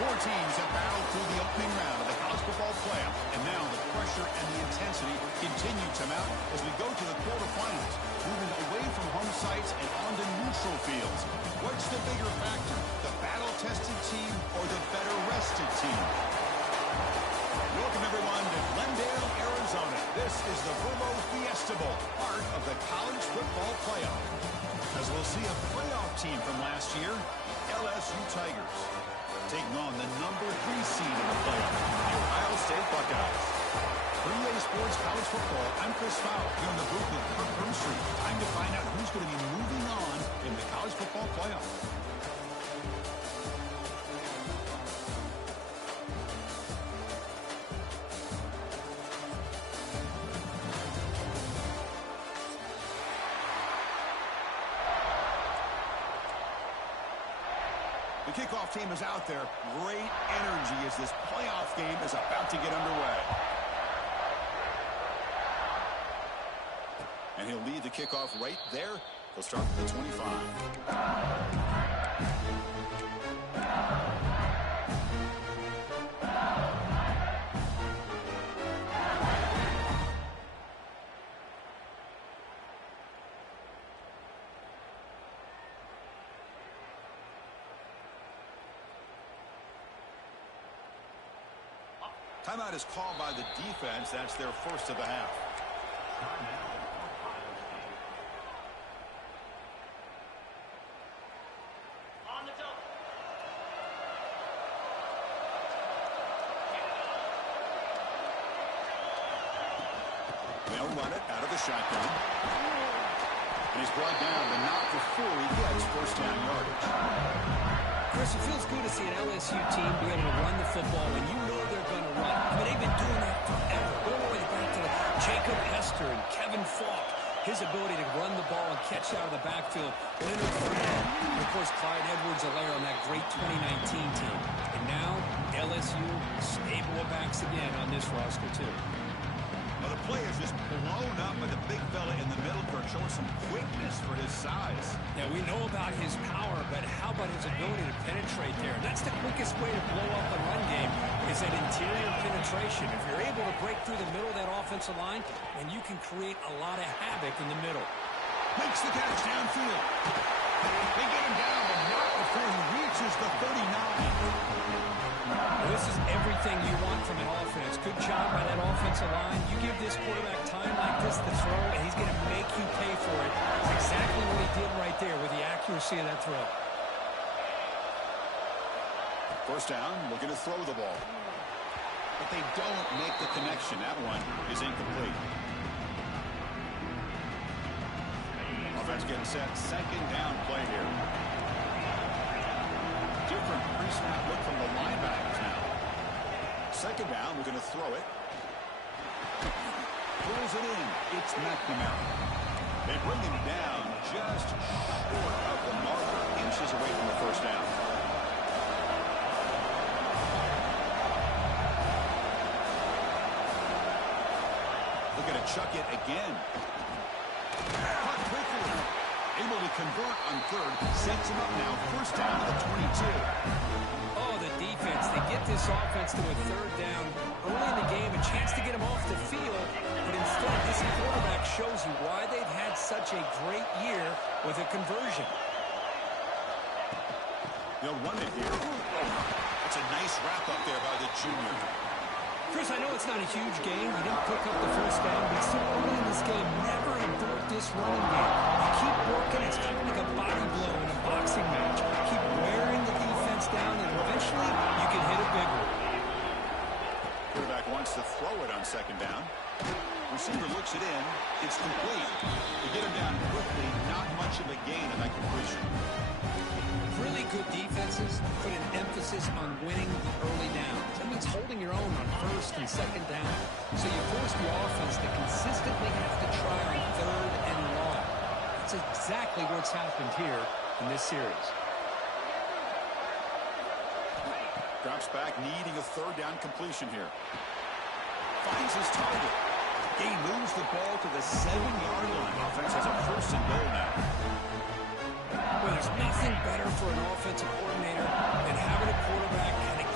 Four teams have battled through the opening round of the college football playoff, and now the pressure and the intensity continue to mount as we go to the quarterfinals, moving away from home sites and onto neutral fields. What's the bigger factor, the battle-tested team or the better-rested team? Welcome, everyone, to Glendale, Arizona. This is the Verbo Fiesta Bowl, part of the college football playoff. As we'll see a playoff team from last year, LSU Tigers, taking on the number 3 seed in the playoff, the Ohio State Buckeyes. For EA Sports College Football, I'm Chris Fowler, here in the booth with Kirk Brimstreet. Time to find out who's going to be moving on in the college football playoff. The kickoff team is out there. Great energy as this playoff game is about to get underway. And he'll lead the kickoff right there. He'll start with the 25. Timeout is called by the defense. That's their first of the half. On the double. They'll run it out of the shotgun. And he's brought down, but not before he gets first down yardage. Chris, it feels good to see an LSU team be able to run the football when you know they're going to run. I mean, they've been doing that forever. Go all the way back to Jacob Hester and Kevin Falk. His ability to run the ball and catch out of the backfield. Leonard Fournette, and of course, Clyde Edwards-Helaire on that great 2019 team. And now, LSU stable of backs again on this roster, too. Well, the play is just blown up by the big fella in the middle, Kirk, showing some quickness for his size. Yeah, we know about his power, but how about his ability to penetrate there? And that's the quickest way to blow up a run game is that interior penetration. If you're able to break through the middle of that offensive line, then you can create a lot of havoc in the middle. Makes the catch downfield. They get him down, but not before he reaches the 39. Well, this is everything you want from an offense. Good job by that offensive line. You give this quarterback time like this to throw, and he's going to make you pay for it. That's exactly what he did right there with the accuracy of that throw. First down, looking to throw the ball. But they don't make the connection. That one is incomplete. Offense getting set. Second down play here. Different pre-snap look from the linebackers now. Second down, we're going to throw it. Pulls it in. It's McNamara. They bring him down just short of the marker, inches away from the first down. Looking to chuck it again. Caught quickly. Able to convert on third. Sets him up now. First down to the 22. Oh, the defense. They get this offense to a third down early in the game. A chance to get him off the field. But instead, this quarterback shows you why they've had such a great year with a conversion. They'll run it here. That's a nice wrap up there by the junior. Chris, I know it's not a huge game. You didn't pick up the first down, but still early in this game, never abort this running game. You keep working. It's kind of like a body blow in a boxing match. Keep wearing the defense down, and eventually you can hit a big one. Quarterback wants to throw it on second down. Receiver looks it in. It's complete. They get him down quickly. Not much of a gain on that completion. Really good defenses put an emphasis on winning the early downs. That means holding your own on first and second down. So you force the offense to consistently have to try on third and long. That's exactly what's happened here in this series. Drops back, needing a third down completion here. Finds his target. He moves the ball to the 7-yard line. Offense has a first and goal now. Well, there's nothing better for an offensive coordinator than having a quarterback kind of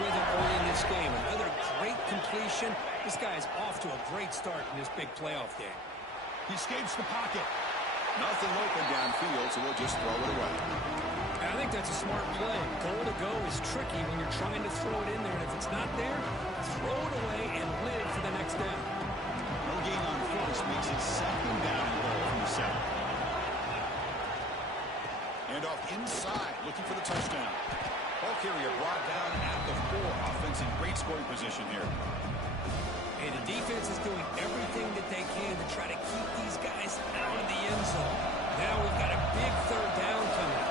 rhythm early in this game. Another great completion. This guy is off to a great start in this big playoff game. He escapes the pocket. Nothing open downfield, so we'll just throw it away. And I think that's a smart play. Goal to go is tricky when you're trying to throw it in there. And if it's not there, throw it away and live for the next down. No gain on first makes it second down and goal from the 7. And off inside, looking for the touchdown. Ball carrier brought down at the 4. Offense in great scoring position here. And the defense is doing everything that they can to try to keep these guys out of the end zone. Now we've got a big third down coming.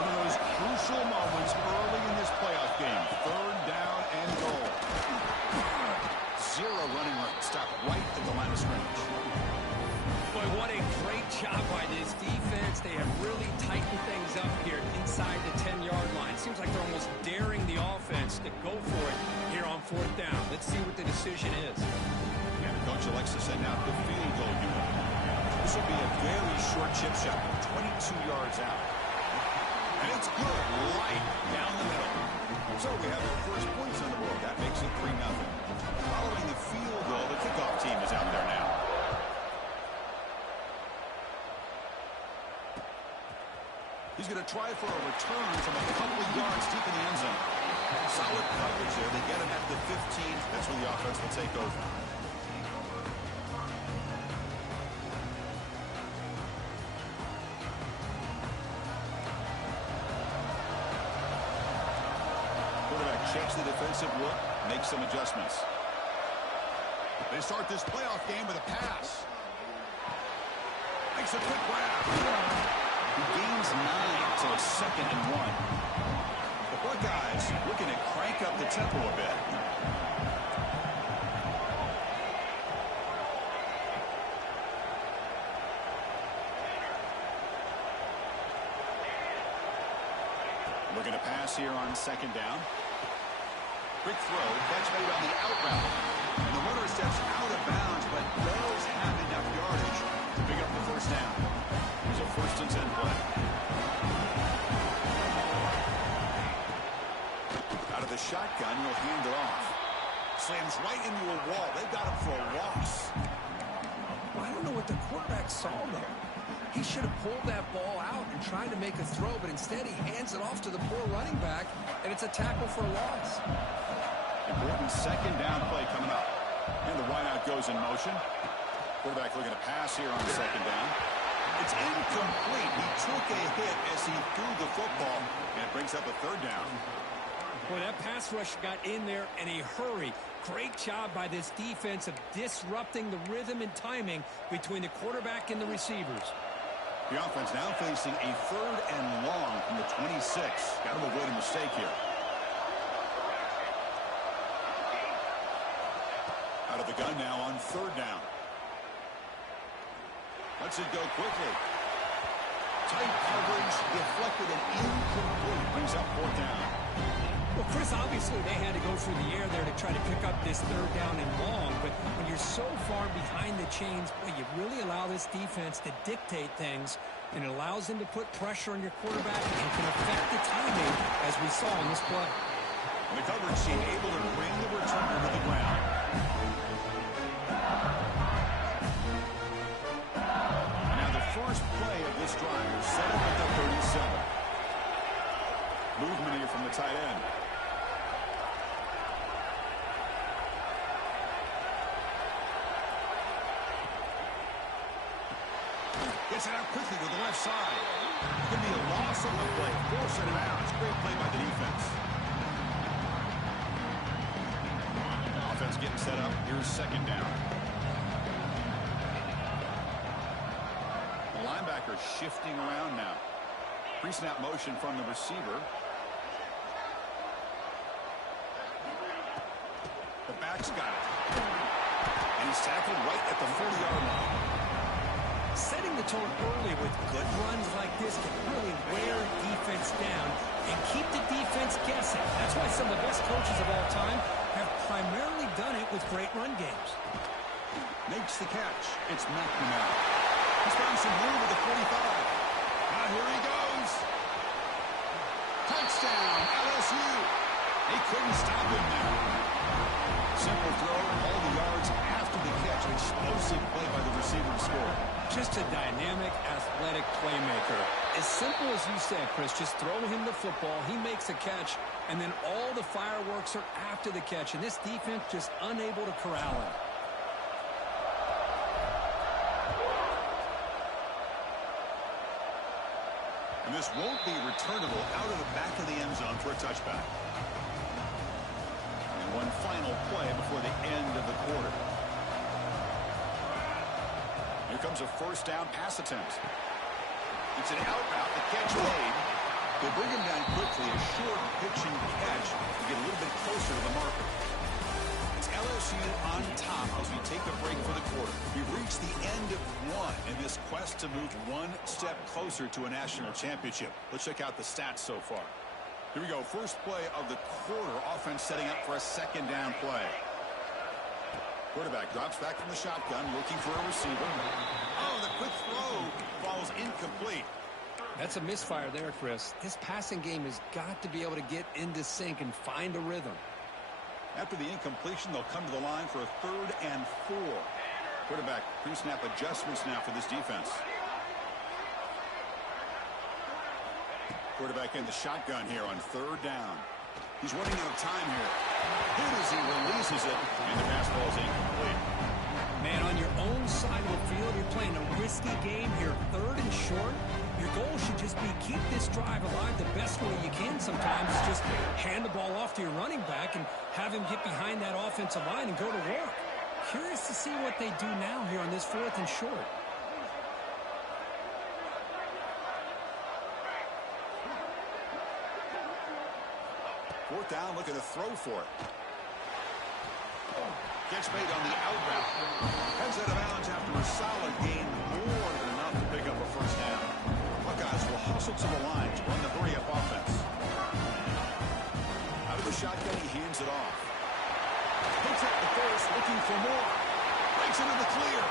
One of those crucial moments early in this playoff game. Third down and goal. Zero running room. Stop right at the line of scrimmage. Boy, what a great job by this defense. They have really tightened things up here inside the 10-yard line. Seems like they're almost daring the offense to go for it here on fourth down. Let's see what the decision is. And the coach elects to send out the field goal unit. This will be a very short chip shot, 22 yards out. And it's good, right down the middle. So we have our first points on the board. That makes it 3-0. Following the field goal, the kickoff team is out there now. He's going to try for a return from a couple of yards deep in the end zone. Solid coverage there. They get him at the 15. That's where the offense will take over. Quarterback checks the defensive look, makes some adjustments. They start this playoff game with a pass. Makes a quick grab. He gains 9 to a 2nd and 1. The Buckeyes looking to crank up the tempo a bit. Looking to pass here on 2nd down. Quick throw, catch made on the out route. And the runner steps out of bounds, but does have enough yardage to pick up the first down. Here's a 1st and 10 play. Out of the shotgun, he'll hand it off. Slams right into a wall. They've got him for a loss. Well, I don't know what the quarterback saw, though. He should have pulled that ball out and tried to make a throw, but instead he hands it off to the poor running back, and it's a tackle for a loss. Important 2nd down play coming up. And the wideout goes in motion. Quarterback looking to pass here on 2nd down. It's incomplete. He took a hit as he threw the football, and it brings up a 3rd down. Boy, that pass rush got in there in a hurry. Great job by this defense of disrupting the rhythm and timing between the quarterback and the receivers. The offense now facing a 3rd and long from the 26. Got to avoid a mistake here. Out of the gun now on 3rd down. Lets it go quickly. Tight coverage, deflected and incomplete. Brings up 4th down. Well, Chris, obviously they had to go through the air there to try to pick up this 3rd down and long, but when you're so far behind the chains, boy, you really allow this defense to dictate things, and it allows them to put pressure on your quarterback and can affect the timing, as we saw in this play. And the coverage team able to bring the returner to the ground. And now the first play of this drive is set up at the 37. Movement here from the tight end. Gets it out quickly to the left side. It's going to be a loss on the play. Forcing him out. It's a great play by the defense. Offense getting set up. Here's 2nd down. The linebacker shifting around now. Pre-snap motion from the receiver. The back's got it. And he's tackled right at the 40-yard line. Setting the tone early with good runs like this can really wear defense down and keep the defense guessing. That's why some of the best coaches of all time have primarily done it with great run games. Makes the catch. It's McNamara. He's found some room at the 45. Now here he goes. Touchdown, LSU. They couldn't stop him there. Simple throw, all the yards after the catch. Explosive play by the receiver to score. Just a dynamic, athletic playmaker. As simple as you said, Chris, just throw him the football, he makes a catch, and then all the fireworks are after the catch, and this defense just unable to corral him. And this won't be returnable out of the back of the end zone for a touchback. And one final play before the end of the quarter. Here comes a first down pass attempt. It's an out route, the catch made. They bring him down quickly, a short pitching catch to get a little bit closer to the marker. It's LSU on top as we take a break for the quarter. We've reached the end of one in this quest to move one step closer to a national championship. Let's check out the stats so far. Here we go, first play of the quarter, offense setting up for a second down play. Quarterback drops back from the shotgun, looking for a receiver. Oh, the quick throw falls incomplete. That's a misfire there, Chris. This passing game has got to be able to get into sync and find a rhythm. After the incompletion, they'll come to the line for a 3rd and 4. Quarterback pre-snap adjustments now for this defense. Quarterback in the shotgun here on 3rd down. He's running out of time here. Hit as he releases it, and the pass ball is incomplete. Man, on your own side of the field, you're playing a risky game here, 3rd and short. Your goal should just be keep this drive alive the best way you can sometimes. Just hand the ball off to your running back and have him get behind that offensive line and go to work. Curious to see what they do now here on this 4th and short. Fourth down, looking to throw for it. Gets made on the out route. Heads out of bounds after a solid gain, more than enough to pick up a first down. Buckeyes will hustle to the line to run the hurry-up offense. Out of the shotgun, he hands it off. Picks up the first, looking for more. Breaks into the clear.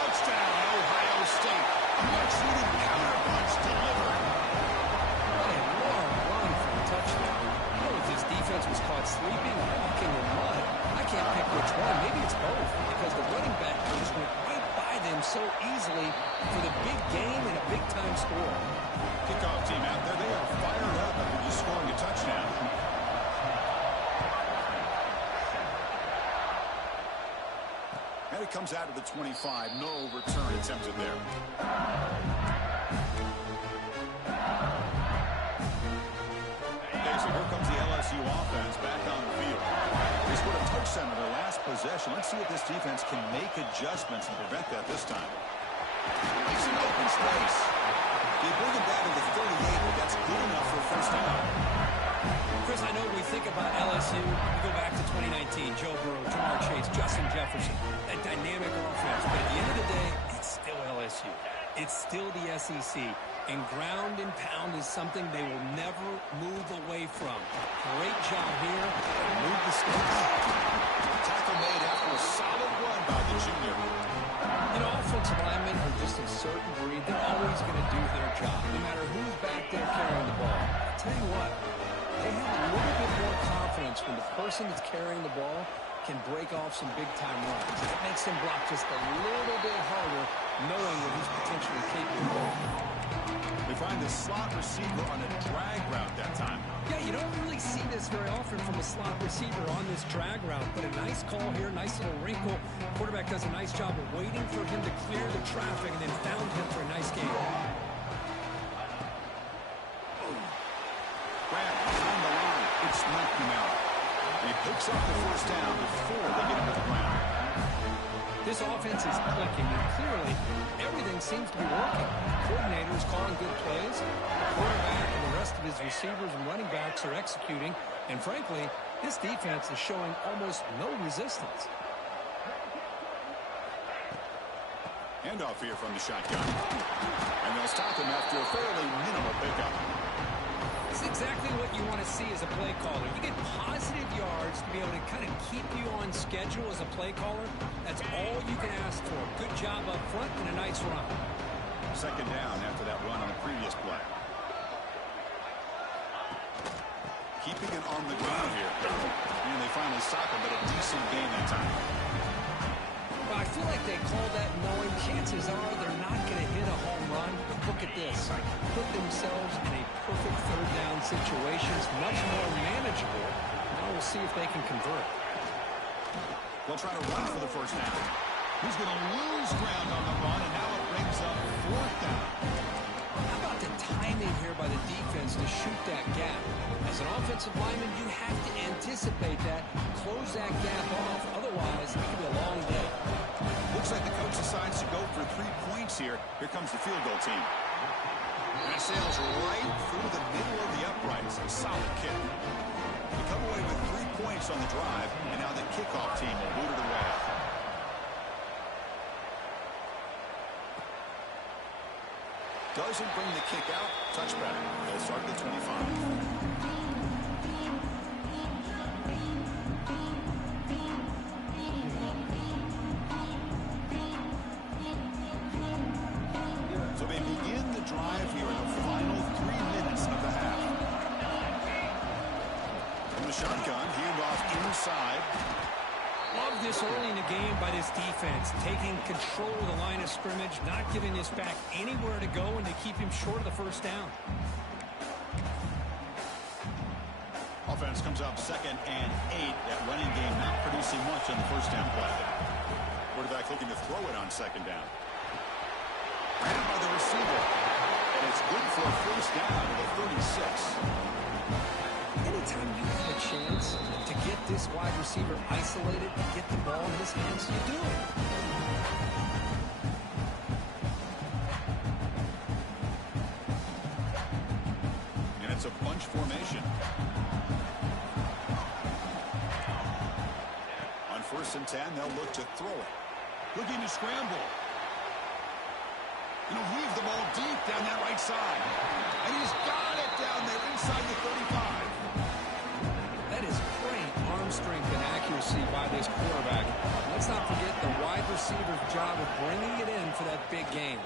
Touchdown, Ohio State. A much-needed counter punch delivered. Defense was caught sleeping, walking in mud. I can't pick which one. Maybe it's both because the running back just went right by them so easily for the big game and a big-time score. Kickoff team out there. They are fired up after just scoring a touchdown. And it comes out of the 25. No return attempted there. So here comes the LSU offense back on the field. They scored a touchdown in their last possession. Let's see if this defense can make adjustments and prevent that this time. Makes an open space. They bring him down to the 38, but that's good enough for a first down. Chris, I know we think about LSU. We go back to 2019. Joe Burrow, Jamar Chase, Justin Jefferson. That dynamic offense. But at the end of the day, it's still LSU. It's still the SEC. And ground and pound is something they will never move away from. Great job here. Move the sticks. Tackle made after a solid run by the junior. You know, offensive linemen are just a certain breed. They're always going to do their job, no matter who's back there carrying the ball. I'll tell you what, they have a little bit more confidence when the person that's carrying the ball can break off some big-time runs. It makes them block just a little bit harder, knowing what he's potentially capable of. They find the slot receiver on a drag route that time. Yeah, you don't really see this very often from a slot receiver on this drag route, but a nice call here, nice little wrinkle. Quarterback does a nice job of waiting for him to clear the traffic and then found him for a nice game. Grant is on the line. It's knocked him out. He picks up the first down before they get him to the ground. This offense is clicking, and clearly everything seems to be working. Coordinators calling good plays. The quarterback and the rest of his receivers and running backs are executing. And frankly, this defense is showing almost no resistance. Handoff here from the shotgun. And they'll stop him after a fairly minimal pickup. It's exactly what you want to see as a play caller. You get positive yards to be able to kind of keep you on schedule as a play caller. That's all you can ask for. Good job up front and a nice run. Second down after that run on the previous play. keeping it on the ground here. And they finally stop him, but a decent gain that time. Well, I feel like they call that knowing chances are they're not going to hit a home run. But look at this. Put themselves in a perfect third down situation. It's much more manageable. Now we'll see if they can convert. They'll try to run for the first down. He's going to lose ground on the run, and now it brings up fourth down. How about the timing here by the defense to shoot that gap? As an offensive lineman, you have to anticipate that, close that gap off. Otherwise, it could be a long day. Looks like the coach decides to go for 3 points here. Here comes the field goal team. And it sails right through the middle of the uprights. A solid kick. They come away with 3 points on the drive, and now the kickoff team will boot it away. Doesn't bring the kick out. Touchback. They'll start the 25. So they begin the drive here in the final 3 minutes of the half. From the shotgun, handoff inside. Love this early in the game by this defense, taking control of the line of scrimmage, not giving this back anywhere to go, and to keep him short of the first down. Offense comes up 2nd and 8. That running game not producing much on the first down play. Quarterback looking to throw it on 2nd down. Ran by the receiver. And it's good for a first down at the 36. Anytime you have a chance to get this wide receiver isolated and get the ball in his hands, you do it. And it's a bunch formation. On 1st and 10, they'll look to throw it. Looking to scramble. And he'll weave the ball deep down that right side. And he's got it down there inside the 35. That is great arm strength and accuracy by this quarterback. Let's not forget the wide receiver's job of bringing it in for that big game.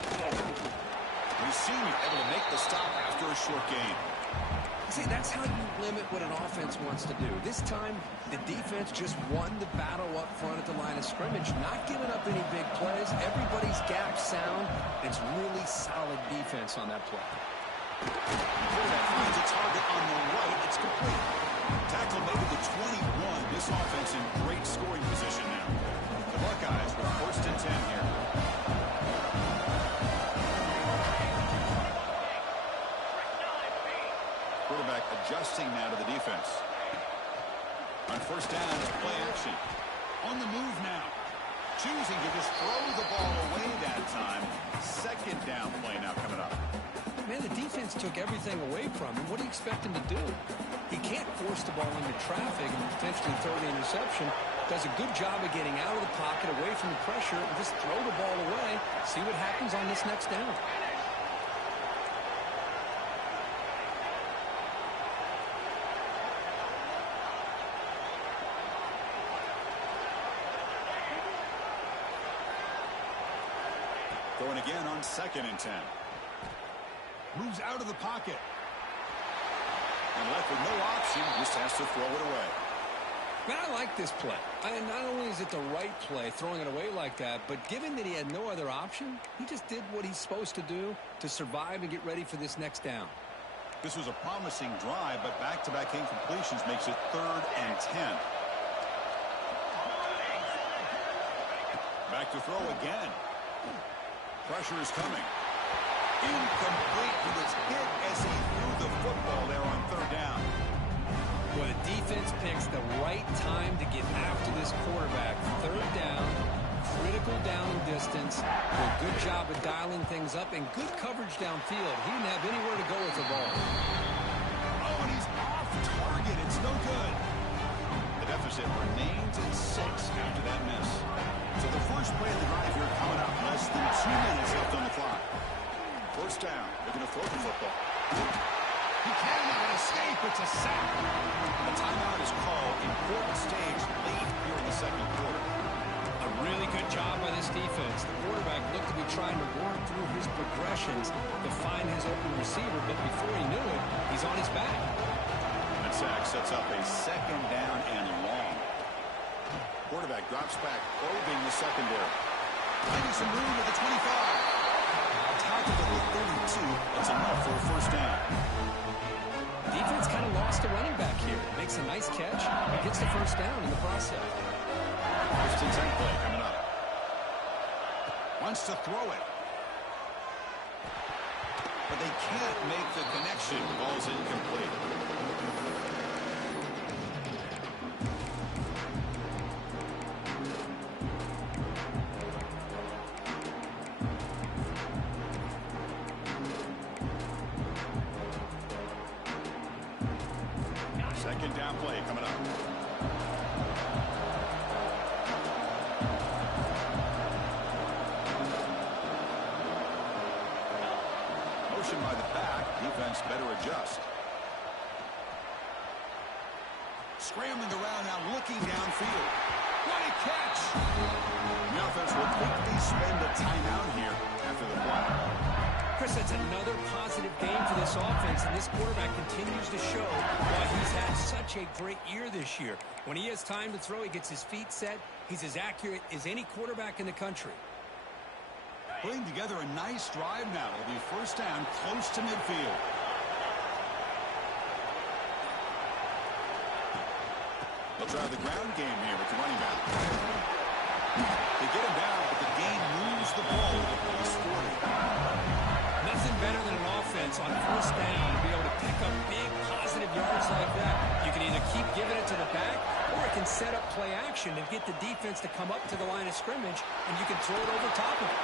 Receiver able to make the stop after a short gain. See, that's how you limit what an offense wants to do. This time, the defense just won the battle up front at the line of scrimmage, not giving up any big plays. Everybody's gap sound. It's really solid defense on that play. Quarterback finds a target on the right. It's complete. Tackle made at the 21. This offense in great scoring position now. The Buckeyes with 1st and 10 here. Quarterback adjusting now to the defense. On 1st down, it's play action. On the move now. Choosing to just throw the ball away that time. 2nd down play now coming up. Man, the defense took everything away from him. What do you expect him to do? He can't force the ball into traffic and potentially throw the interception. Does a good job of getting out of the pocket, away from the pressure, and just throw the ball away. See what happens on this next down. Going again on 2nd and 10. Moves out of the pocket. And left with no option, just has to throw it away. Man, I like this play. Not only is it the right play, throwing it away like that, but given that he had no other option, he just did what he's supposed to do to survive and get ready for this next down. This was a promising drive, but back-to-back incompletions makes it 3rd and 10. Back to throw again. Pressure is coming. Incomplete. He was hit as he threw the football there on 3rd down. Well, the defense picks the right time to get after this quarterback. 3rd down, critical down and distance. A good job of dialing things up and good coverage downfield. He didn't have anywhere to go with the ball. Oh, and he's off target. It's no good. The deficit remains at 6 after that miss. So the first play of the drive here coming up, less than 2 minutes left on the clock. 1st down. They're going to throw the football. He cannot escape. It's a sack. A timeout is called. Important stage late here in the 2nd quarter. A really good job by this defense. The quarterback looked to be trying to work through his progressions to find his open receiver, but before he knew it, he's on his back. A sack sets up a second down and long. Quarterback drops back, probing the secondary. Finding some room at the 25. Tackled at the 32. That's enough for a first down. Defense kind of lost a running back here. Makes a nice catch and gets the first down in the process. First and 10 play coming up. Wants to throw it. But they can't make the connection. Ball's incomplete. Second down play coming up. Motion by the back. Defense better adjust. Scrambling around now, looking downfield. What a catch! The offense will quickly spend a timeout here after the play. Chris, that's another positive game for this offense, and this quarterback continues to show why he's had such a great year this year. When he has time to throw, he gets his feet set. He's as accurate as any quarterback in the country. Putting together a nice drive now. It'll be first down close to midfield. They'll try the ground game here with the running back. They get him down, but the game moves the ball to place 40. Nothing better than an offense on first down to be able to pick up big positive yards like that. You can either keep giving it to the back, or it can set up play action and get the defense to come up to the line of scrimmage, and you can throw it over top of it.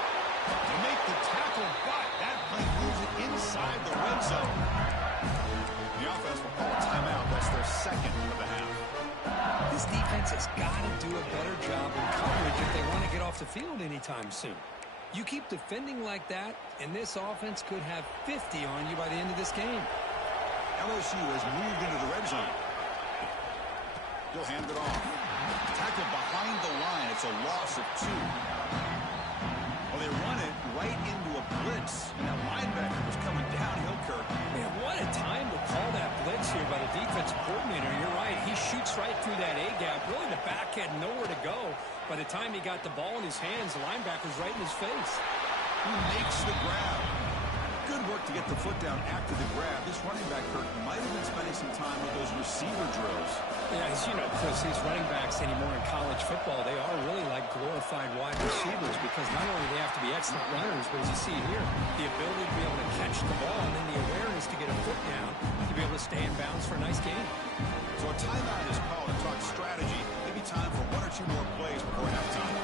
To make the tackle, but that play moves it inside the red zone. The offense will call a timeout. That's their second of the half. This defense has got to do a better job in coverage if they want to get off the field anytime soon. You keep defending like that, and this offense could have 50 on you by the end of this game. LSU has moved into the red zone. He'll hand it off. Tackled behind the line. It's a loss of 2. Well, they run it right into a blitz, and that linebacker was coming downhill, Kirk. Man, what a time to call that blitz here by the defensive coordinator. You're right. He shoots right through that A-gap. Really, the back had nowhere to go. By the time he got the ball in his hands, the linebacker's right in his face. He makes the grab. Good work to get the foot down after the grab. This running back, Kirk, might have been spending some time with those receiver drills. Yeah, as you know, Chris, these running backs anymore in college football, they are really like glorified wide receivers because not only do they have to be excellent runners, but as you see here, the ability to be able to catch the ball and then the awareness to get a foot down to be able to stay in bounds for a nice game. So a timeout is called to talk strategy. Maybe time for 1 or 2 more plays before halftime.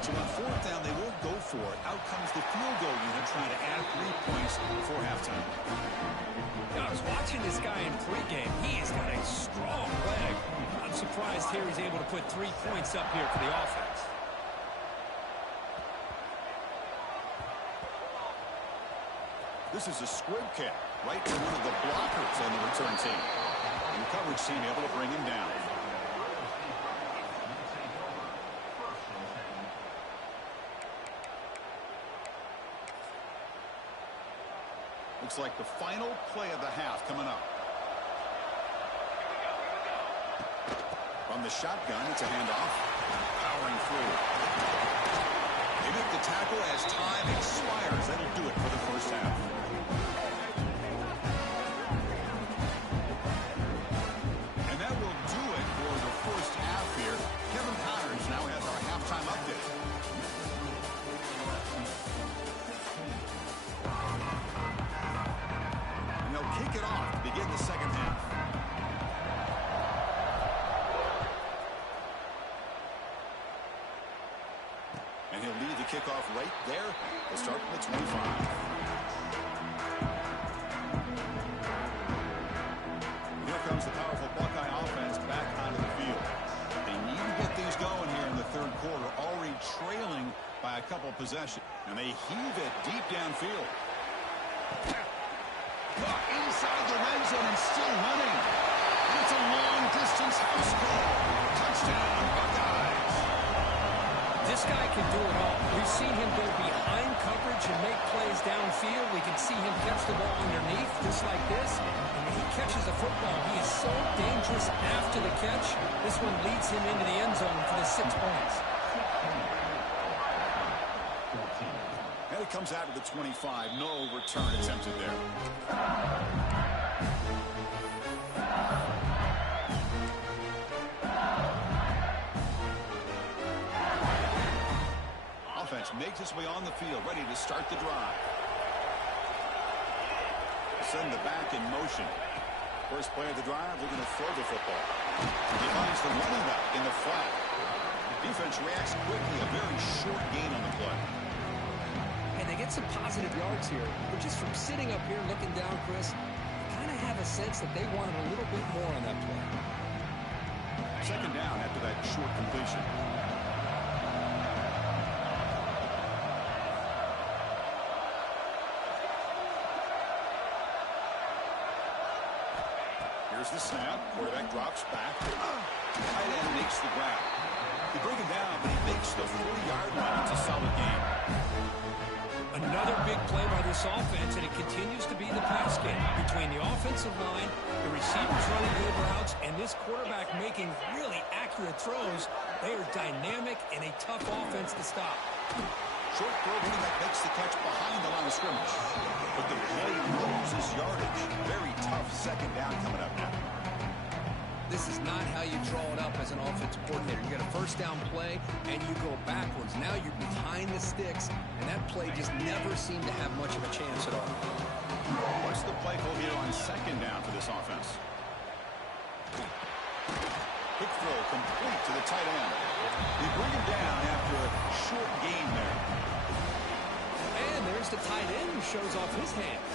So on fourth down, they won't go for it. Out comes the field goal unit trying to add 3 points before halftime. I was watching this guy in pregame. He's got a strong leg. I'm surprised here he's able to put 3 points up here for the offense. This is a squib kick right to one of the blockers on the return team. And the coverage team able to bring him down. Looks like the final play of the half coming up. From the shotgun, it's a handoff. Powering through. They make the tackle as time expires. That'll do it for the first half. And that will do it for the first half here. Kevin Connors now has our halftime update. Kick it off to begin the second half. And he'll lead the kickoff right there. They'll start from the 25. Here comes the powerful Buckeye offense back onto the field. They need to get things going here in the third quarter, already trailing by a couple possessions. And they heave it deep downfield. Inside the red zone and still running. And it's a long-distance house call. Touchdown, Buckeyes. This guy can do it all. We've seen him go behind coverage and make plays downfield. We can see him catch the ball underneath just like this. And when he catches the football, he is so dangerous after the catch. This one leads him into the end zone for the 6 points. And it comes out of the 25. No return attempted there. Offense makes its way on the field, ready to start the drive. Send the back in motion. First play of the drive, they're going to throw the football. He finds the running back in the flat. Defense reacts quickly, a very short gain on the play. And they get some positive yards here. But just from sitting up here looking down, Chris, you kind of have a sense that they wanted a little bit more on that play. Second down after that short completion. Here's the snap. Quarterback drops back. Tight end makes the grab. They bring him down, but he makes the 40-yard line. It's a solid game. Another big play by this offense, and it continues to be the pass game. Between the offensive line, the receivers running good routes, and this quarterback making really accurate throws, they are dynamic and a tough offense to stop. Short throw, running back makes the catch behind the line of scrimmage. But the play loses yardage. Very tough second down coming up now. This is not how you draw it up as an offensive coordinator. You get a first down play, and you go backwards. Now you're behind the sticks, and that play just never seemed to have much of a chance at all. What's the play call here on second down for this offense? Quick throw complete to the tight end. They bring him down after a short gain there. And there's the tight end who shows off his hands.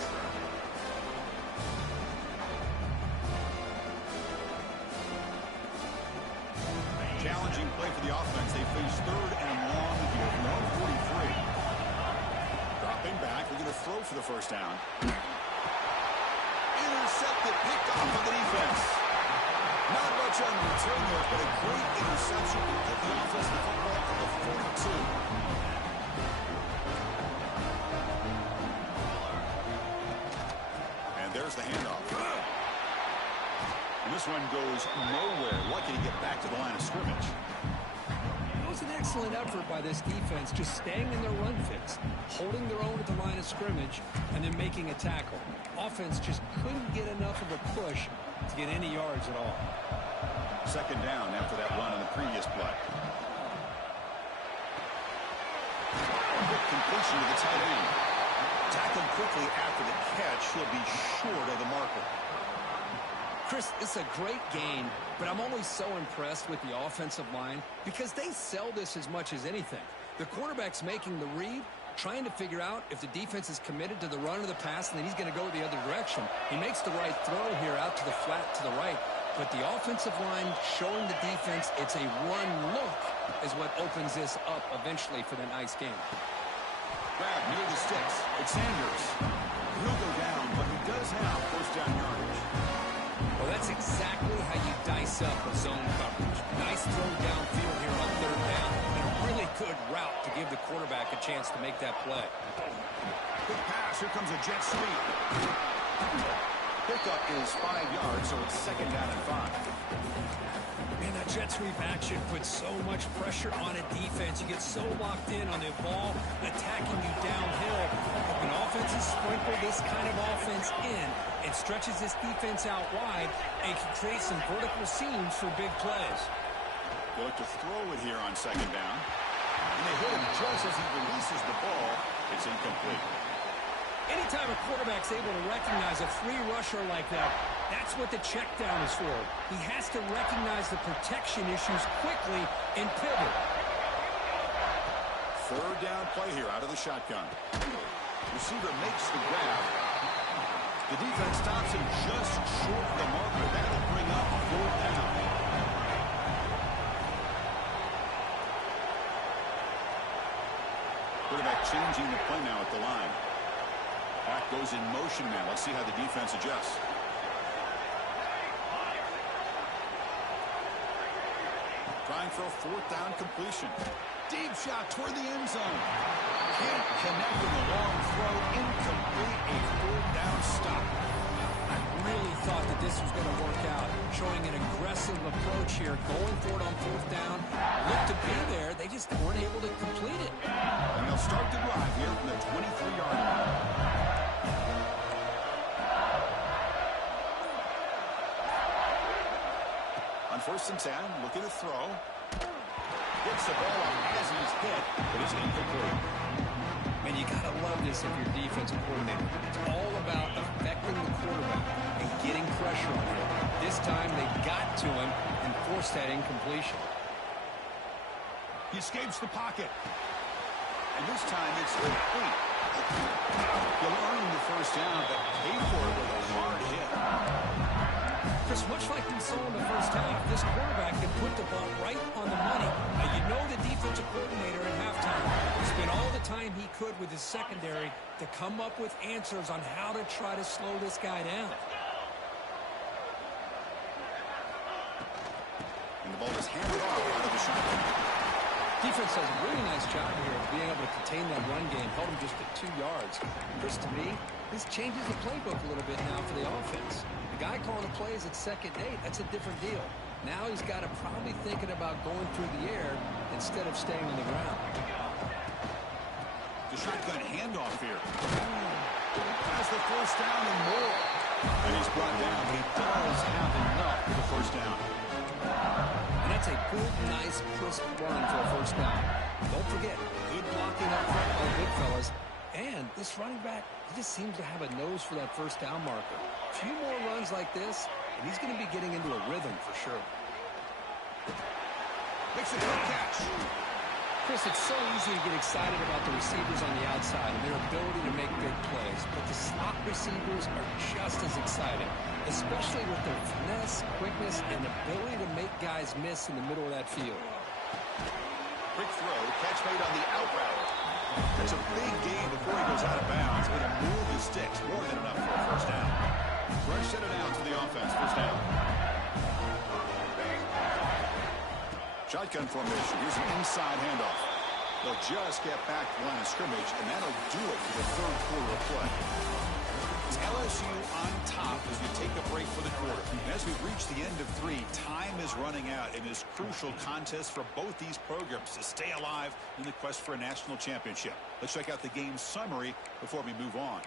Challenging play for the offense. They face third and long here from 143. Dropping back. We're going to throw for the first down. Intercepted, picked off by the defense. Not much on the return there, but a great interception to get the offense the football from the 42. And there's the handoff. And this one goes nowhere. Lucky to get back to the line of scrimmage. It was an excellent effort by this defense, just staying in their run fix, holding their own at the line of scrimmage, and then making a tackle. Offense just couldn't get enough of a push to get any yards at all. Second down after that run on the previous play. Quick completion to the tight end. Tackled quickly after the catch. He'll be short of the marker. Chris, it's a great game, but I'm always so impressed with the offensive line because they sell this as much as anything. The quarterback's making the read, trying to figure out if the defense is committed to the run or the pass, and then he's going to go the other direction. He makes the right throw here out to the flat to the right, but the offensive line showing the defense it's a run look is what opens this up eventually for the nice game. Grab near the sticks. It's Sanders. He'll go down, but he does have first down yardage. Well, that's exactly how you dice up a zone coverage. Nice throw downfield here on third down, and a really good route to give the quarterback a chance to make that play. Quick pass. Here comes a jet sweep. Pickup is 5 yards, so it's second down and 5. Man, that jet sweep action puts so much pressure on a defense. You get so locked in on the ball attacking you downhill. When offenses sprinkle this kind of offense in, it stretches this defense out wide and can create some vertical seams for big plays. They look to throw it here on second down. And they hit him just as he releases the ball. It's incomplete. Anytime a quarterback's able to recognize a free rusher like that, that's what the check down is for. He has to recognize the protection issues quickly and pivot. Third down play here out of the shotgun. Receiver makes the grab. The defense stops him just short of the marker. That'll bring up fourth down. Quarterback changing the play now at the line. Back goes in motion now. Let's see how the defense adjusts. Trying for a fourth down completion. Deep shot toward the end zone. Can't connect with the long throw. Incomplete. A fourth down stop. really thought that this was going to work out, showing an aggressive approach here, going for it on fourth down. Looked to be there. They just weren't able to complete it. And they'll start the drive here from the 23-yard line. On 1st and 10, looking to throw. Gets the ball up as he's hit, but it's incomplete. Man, you got to love this if you're defensive coordinator. It's all about affecting the quarterback and getting pressure on him. This time they got to him and forced that incompletion. He escapes the pocket. And this time it's complete. You'll earn the first down, but pay for it with a hard hit. Chris, much like we saw in the first half, this quarterback can put the ball right on the money. Now, you know the defensive coordinator at halftime spent all the time he could with his secondary to come up with answers on how to try to slow this guy down. And the ball is handed off out of the shotgun. Defense does a really nice job here of being able to contain that run game, held him just at 2 yards. Chris, to me, this changes the playbook a little bit now for the offense. The guy calling the plays at 2nd and 8, that's a different deal. Now he's got to probably thinking about going through the air instead of staying on the ground. The shotgun handoff here. Has the first down and more. And he's brought down, but he does have enough for the first down. And that's a good, nice, crisp run for a first down. Don't forget, good blocking up front by the big fellas. And this running back, he just seems to have a nose for that first down marker. A few more runs like this, and he's going to be getting into a rhythm for sure. Makes a good catch. Chris, it's so easy to get excited about the receivers on the outside and their ability to make big plays, but the slot receivers are just as exciting, especially with their finesse, quickness, and ability to make guys miss in the middle of that field. Quick throw, catch made on the out route. That's a big gain before he goes out of bounds. It'll move the sticks, more than enough for a first down. Rush set it down to the offense, first down. Shotgun formation. Here's an inside handoff. They'll just get back to line of scrimmage, and that'll do it for the 3rd quarter of play. It's LSU on top as we take a break for the quarter. And as we reach the end of 3, time is running out in this crucial contest for both these programs to stay alive in the quest for a national championship. Let's check out the game summary before we move on.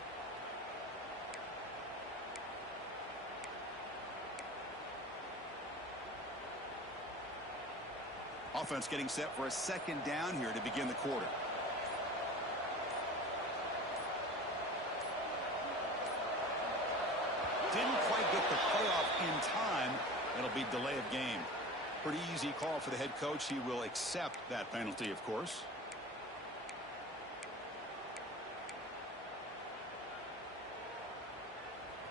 Offense getting set for a 2nd down here to begin the quarter. Didn't quite get the playoff in time. It'll be delay of game. Pretty easy call for the head coach. He will accept that penalty, of course.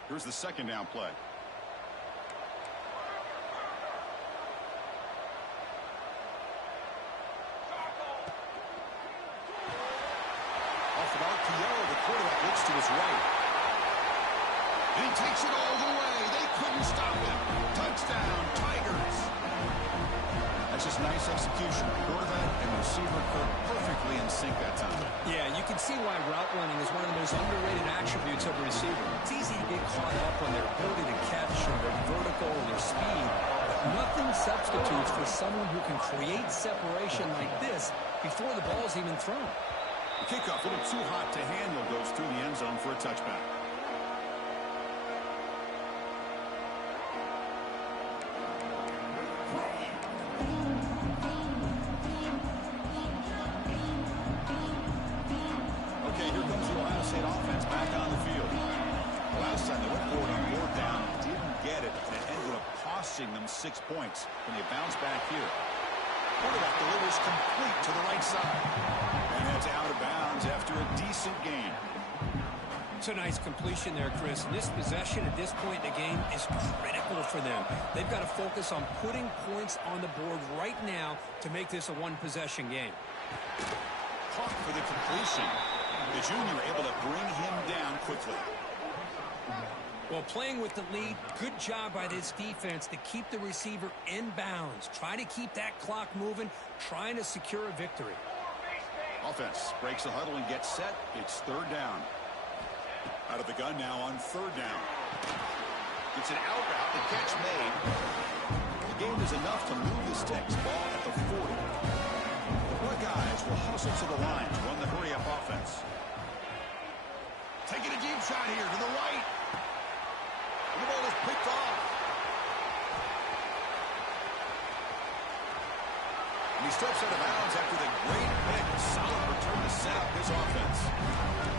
Here's the 2nd down play. Off of RPO, the quarterback looks to his right. And he takes it all the way. They couldn't stop him. Touchdown, Tigers. That's just nice execution. Quarterback and receiver perfectly in sync that time. Yeah, you can see why route running is one of the most underrated attributes of a receiver. It's easy to get caught up on their ability to catch or their vertical or their speed, but nothing substitutes for someone who can create separation like this before the ball's even thrown. The kickoff, a little too hot to handle, goes through the end zone for a touchback. Okay, here comes the Ohio State offense back on the field. Last time they went forward on 4th down, didn't get it, and it ended up costing them 6 points. And they bounce back here. Quarterback delivers complete to the right side. And that's out of bounds after a decent gain. It's a nice completion there, Chris. And this possession at this point in the game is critical for them. They've got to focus on putting points on the board right now to make this a one-possession game. Caught for the completion. The junior able to bring him down quickly. Well, playing with the lead, good job by this defense to keep the receiver in bounds. Try to keep that clock moving, trying to secure a victory. Offense breaks the huddle and gets set. It's 3rd down. Out of the gun now on 3rd down. It's an out route. The catch made. The gain is enough to move the sticks. Ball at the 40. Four guys will hustle to the line to run the hurry-up offense. Taking a deep shot here to the right. And the ball is picked off. And he steps out of bounds after the great pick. Solid return to set up his offense.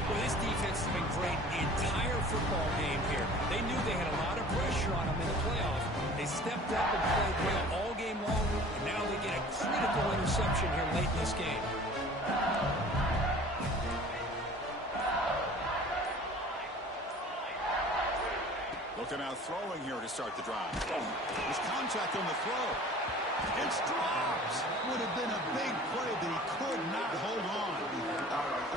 Well, this defense has been great the entire football game here. They knew they had a lot of pressure on them in the playoff. They stepped up and played well all game long, and now they get a critical interception here late in this game. Looking out throwing here to start the drive. There's contact on the throw. It's dropped. Would have been a big play, but he could not hold on.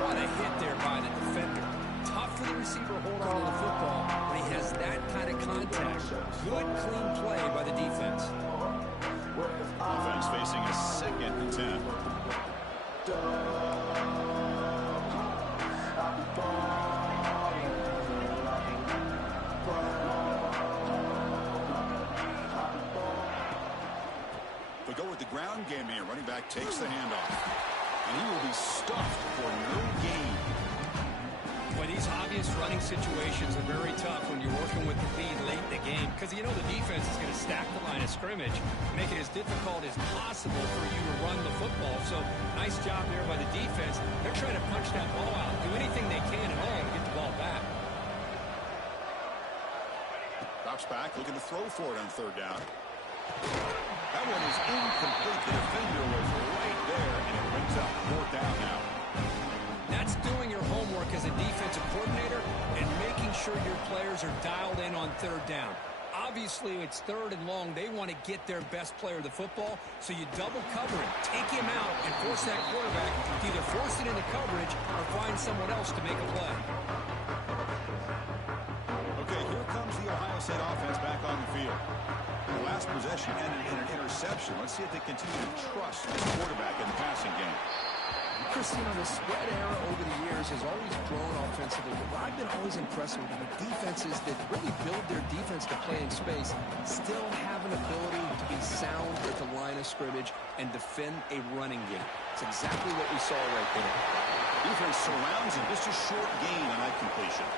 What a hit there by the defender. Tough for the receiver to hold on to the football when he has that kind of contact. Good, clean play by the defense. Offense facing a 2nd and 10. They go with the ground game here. Running back takes the handoff. And he will be stuffed for no gain. Boy, these obvious running situations are very tough when you're working with the lead late in the game because you know the defense is going to stack the line of scrimmage, make it as difficult as possible for you to run the football. So nice job there by the defense. They're trying to punch that ball out, do anything they can at all to get the ball back. Drops back, looking to throw for it on 3rd down. That one is incomplete. The defender was right there, and it brings up 4th down now. That's doing your homework as a defensive coordinator and making sure your players are dialed in on 3rd down. Obviously, it's 3rd and long. They want to get their best player the football, so you double cover him, take him out, and force that quarterback to either force it into coverage or find someone else to make a play. Okay, here comes the Ohio State offense back on the field. The last possession ended in an interception. Let's see if they continue to trust this quarterback in the passing game. Christine, the spread era over the years has always grown offensively, but what I've been always impressed with the defenses that really build their defense to play in space still have an ability to be sound at the line of scrimmage and defend a running game. It's exactly what we saw right there. Defense surrounds him. Just a short gain on that completion.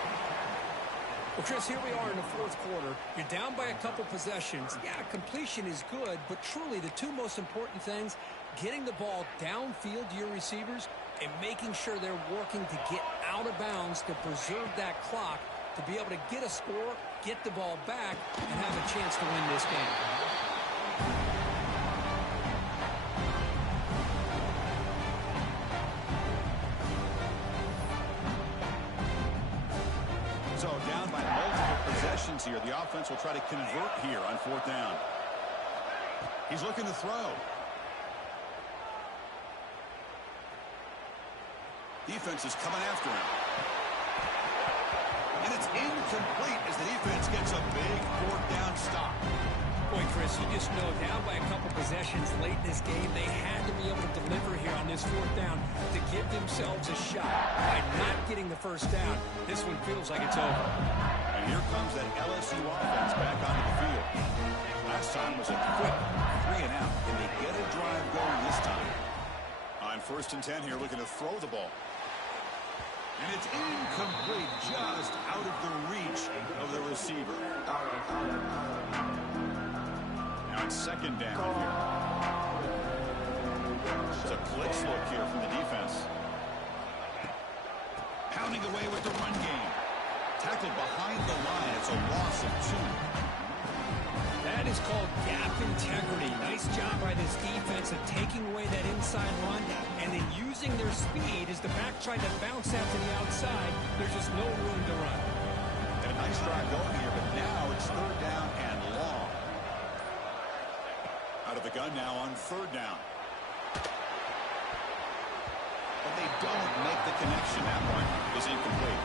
Well, Chris, here we are in the 4th quarter. You're down by a couple possessions. Yeah, completion is good, but truly the two most important things, getting the ball downfield to your receivers and making sure they're working to get out of bounds to preserve that clock to be able to get a score, get the ball back, and have a chance to win this game. So down by multiple possessions here. The offense will try to convert here on 4th down. He's looking to throw. Defense is coming after him. And it's incomplete as the defense gets a big 4th down stop. Boy, Chris, you just know down by a couple possessions late in this game, they had to be able to deliver here on this 4th down to give themselves a shot. By not getting the 1st down, this one feels like it's over. And here comes that LSU offense back onto the field. Last time was a quick 3 and out. Can they get a drive going this time? On 1st and 10 here, looking to throw the ball. And it's incomplete, just out of the reach of the receiver. Now it's 2nd down here. It's a blitz look here from the defense. Pounding away with the run game. Tackled behind the line. It's a loss of 2. That is called gap integrity. Nice job by this defense of taking away that inside run and then using their speed as the back tried to bounce out to the outside. There's just no room to run. And a nice drive going here, but now it's 3rd down and long. Out of the gun now on 3rd down. But they don't make the connection that one. is incomplete.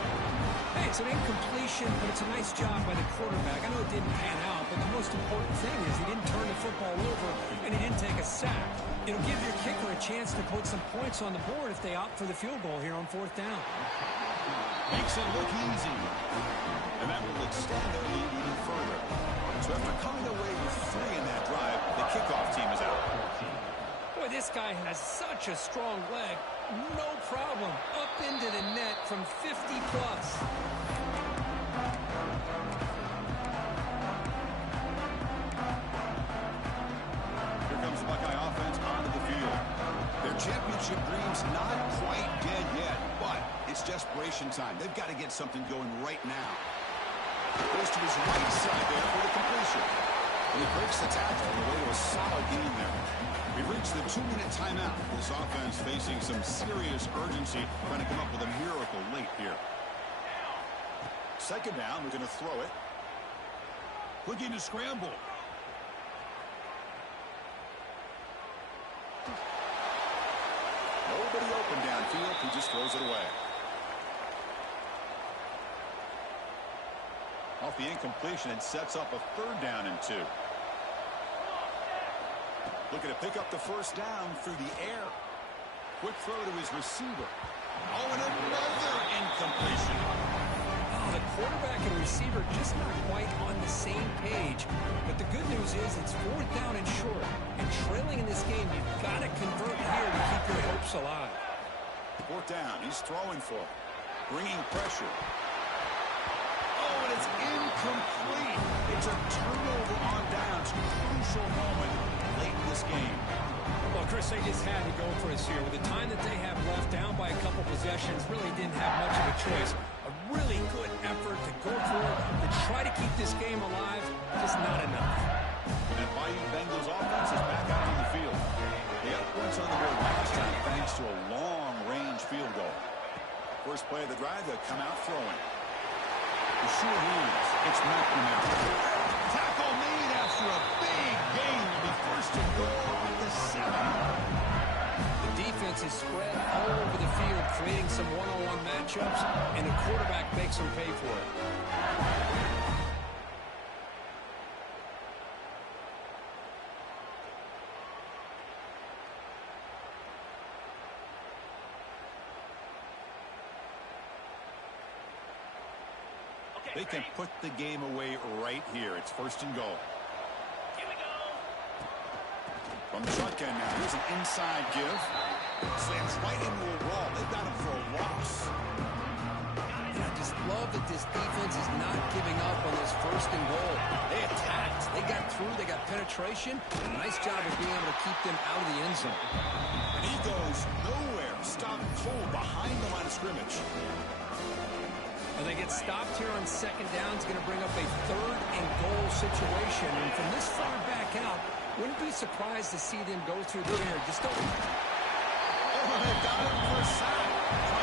Hey, it's an incompletion, but it's a nice job by the quarterback. I know it didn't pan out, but the most important thing is he didn't turn the football over and he didn't take a sack. It'll give your kicker a chance to put some points on the board if they opt for the field goal here on 4th down. Makes it look easy. And that will extend their lead even further. So after coming away with 3 in that drive, the kickoff team is out. Boy, this guy has such a strong leg. No problem. Up into the net from 50 plus. Here comes the Buckeye offense onto the field. Their championship dreams not quite dead yet, but it's desperation time. They've got to get something going right now. Goes to his right side there for the completion. And he breaks the tackle on the way to a solid gain there. We've reached the 2-minute timeout. This offense facing some serious urgency, trying to come up with a miracle late here. 2nd down, we're going to throw it. Looking to scramble. Nobody open downfield. He just throws it away. Off the incompletion, it sets up a 3rd down and 2. Looking to pick up the 1st down through the air. Quick throw to his receiver. Oh, and another incompletion. Oh, the quarterback and receiver just not quite on the same page. But the good news is it's 4th down and short. And trailing in this game, you've got to convert here to keep your hopes alive. 4th down. He's throwing for it. Bringing pressure. Oh, and it's incomplete. It's a turnover on downs. Crucial moment late in this game. Well, Chris, they just had to go for us here. With the time that they have left, down by a couple possessions, really didn't have much of a choice. A really good effort to go for it, to try to keep this game alive, just not enough. And Bayou Bengals offense is back out on the field. They got points on the board last time thanks to a long-range field goal. First play of the drive, they'll come out throwing. The short hands. It's McNamara. Tackle made after a big gain. Will be first and goal at the 7. The defense is spread all over the field, creating some one-on-one matchups, and the quarterback makes them pay for it. They can put the game away right here. It's 1st and goal. Here we go. From the shotgun now. Here's an inside give. Slams right into a wall. They've got him for a loss. And I just love that this defense is not giving up on this 1st and goal. They attacked. They got through. They got penetration. Nice job of being able to keep them out of the end zone. And he goes nowhere. Stopped cold behind the line of scrimmage. Well, they get stopped here on 2nd down. It's going to bring up a 3rd and goal situation. And from this far back out, wouldn't be surprised to see them go through the air. Just don't. Oh, they got him for a sack.